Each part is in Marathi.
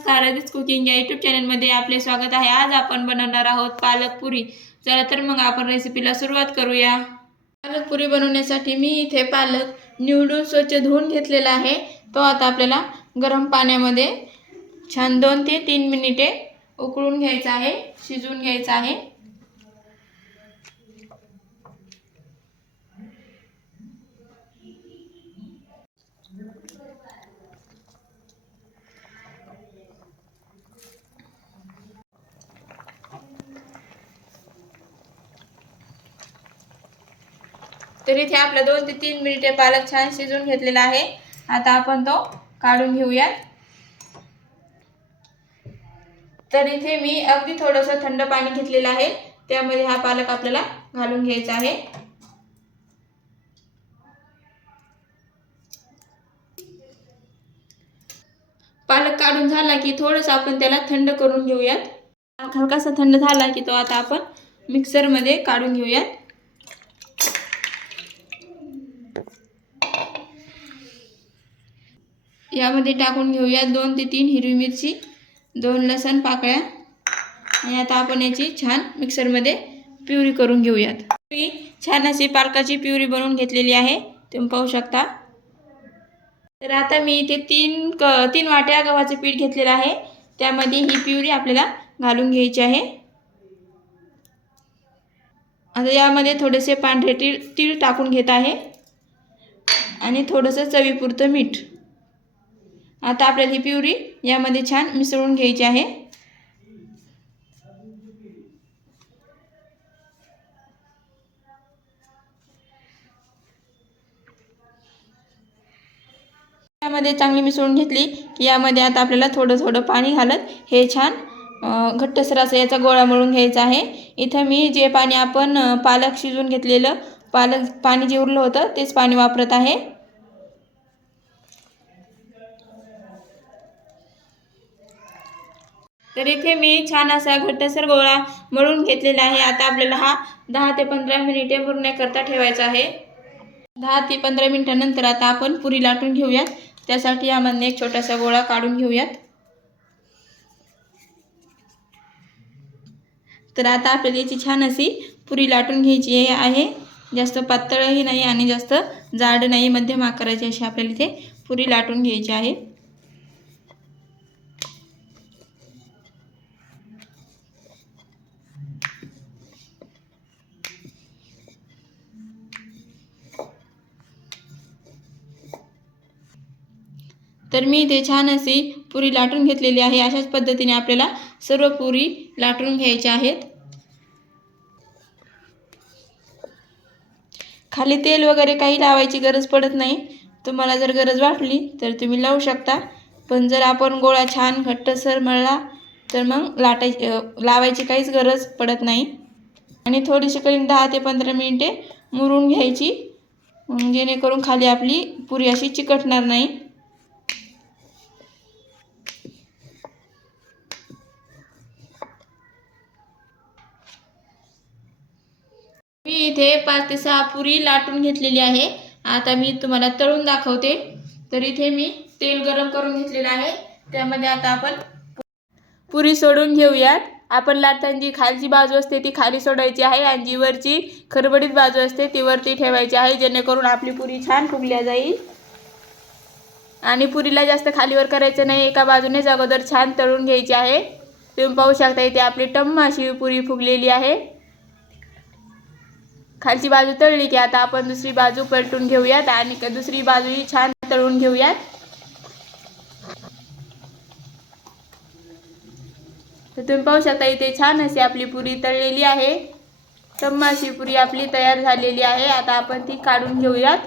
नमस्कार, आदित्य कुकिंग या यूट्यूब चॅनलमध्ये आपले स्वागत आहे। आज आपण बनवणार आहोत पालक पुरी। चला तर मग आपण रेसिपीला सुरुवात करूया। पालक पुरी बनवण्यासाठी मी इथे पालक निवडून स्वच्छ धुवून घेतलेला आहे। तो आता आपल्याला गरम पाण्यामध्ये छान 2 ते 3 मिनिटे उकळून घ्यायचा आहे, शिजवून घ्यायचा आहे। तर इथे आपला 2 ते 3 मिनिटे पालक छान शिजवून घेतलेला आहे। आता आपण तो काढून घेऊया। तर इथे मी अगदी थोडंसं थंड पाणी घेतलेलं आहे, त्यामध्ये हा पालक आपल्याला घालून घ्यायचा आहे। पालक काढून झाला की थोडंसं आपण त्याला थंड करून घेऊयात। हलकासा थंड झाला की तो आता आपण मिक्सर मध्ये काढून घेऊयात। यामध्ये टाकून घेऊयात 2 ते 3 हिरवी मिरची, 2 लसण पाकळ्या आणि आता आपण याची छान मिक्सर मध्ये प्युरी करून घेऊयात। मी छान अशी पालकाची प्युरी बनवून घेतलेली आहे, तुम्ही पाहू शकता। तर आता मी इथे 3 वाट्या गव्हाचे पीठ घेतलेले आहे, त्यामध्ये ही प्युरी आपल्याला घालून घ्यायची आहे। आता यामध्ये थोडेसे पांढरे तीळ टाकून घेत आहे आणि थोडंसं चवीपुरतं मीठ। आता आपल्याला ही प्युरी यामध्ये छान मिसळून घ्यायची आहे। यामध्ये चांगली मिसळून घेतली की यामध्ये आता आपल्याला थोडं पाणी घालत हे छान घट्टसर असं याचा गोळा मळून घ्यायचा आहे। इथे मी जे पाणी आपण पालक शिजवून घेतलेलं पाणी जे उरलं होतं तेच पाणी वापरत आहे। तर इथे मी छान असा घट्टसर गोळा मळून घेतलेला आहे। आता आपल्याला हा 10 ते 15 मिनिटे मुरण्याकरता ठेवायचा आहे। 10 ते 15 मिनिटांनंतर आता आपण पुरी लाटून घेऊयात। त्यासाठी यामध्ये एक छोटासा गोळा काढून घेऊयात। तर आता आपल्याला याची छान अशी पुरी लाटून घ्यायची आहे। जास्त पातळही नाही आणि जास्त जाड नाही, मध्यम आकाराची अशी आपल्याला इथे पुरी लाटून घ्यायची आहे। तर मी इथे छान अशी पुरी लाटून घेतलेली आहे। अशाच पद्धतीने आपल्याला सर्व पुरी लाटून घ्यायच्या आहेत। खाली तेल वगैरे काही लावायची गरज पडत नाही। तुम्हाला जर गरज वाटली तर तुम्ही लावू शकता, पण जर आपण गोळा छान घट्टसर मळला तर मग लावायची काहीच गरज पडत नाही। आणि थोडीशी करून 10 ते 15 मिनिटे मुरून घ्यायची, जेणेकरून खाली आपली पुरी अशी चिकटणार नाही। मी इथे 5 ते 6 पुरी लाटून घेतलेली आहे। आता मी तुम्हाला तळून दाखवते। तर इथे मी तेल गरम करून घेतलेलं आहे, त्यामध्ये आता आपण पुरी सोडून घेऊयात। आपण लाटताना जी खालची बाजू असते ती खाली सोडायची आहे आणि जी वरची खरबडीत बाजू असते ती वरती ठेवायची आहे, जेणेकरून आपली पुरी छान फुगल्या जाईल। आणि पुरीला जास्त खालीवर करायचं नाही, एका बाजूनेच अगोदर छान तळून घ्यायची आहे। तुम्ही पाहू शकता इथे आपली टम्म अशी पुरी फुगलेली आहे। खालची बाजू तळली की आता आपण दुसरी बाजू पलटून घेऊयात आणि दुसरी बाजूही छान तळून घेऊयात। तर तुम्ही पाहू शकता इथे छान अशी आपली पुरी तळलेली आहे। टम्म अशी पुरी आपली तयार झालेली आहे। आता आपण ती काढून घेऊयात।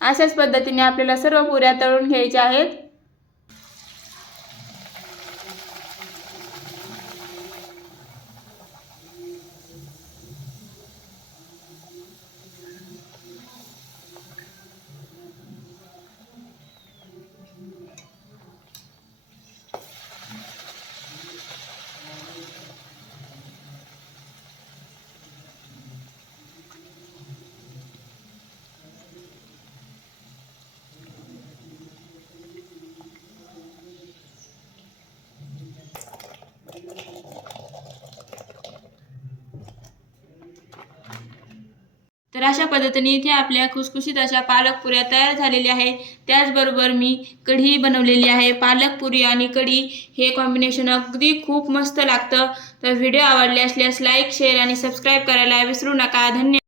अशाच पद्धतीने आपल्याला सर्व पुऱ्या तळून घ्यायच्या आहेत। तर अशा पद्धतीने इथे आपल्या खुसखुशीत अशा पालक पुऱ्या तयार झालेल्या आहे। त्याचबरोबर मी कढी बनवलेली आहे। पालक पुरी आणि कढी हे कॉम्बिनेशन अगदी खूप मस्त लागतं। तर व्हिडिओ आवडले असल्यास लाईक, शेअर आणि सबस्क्राईब करायला विसरू नका। धन्यवाद।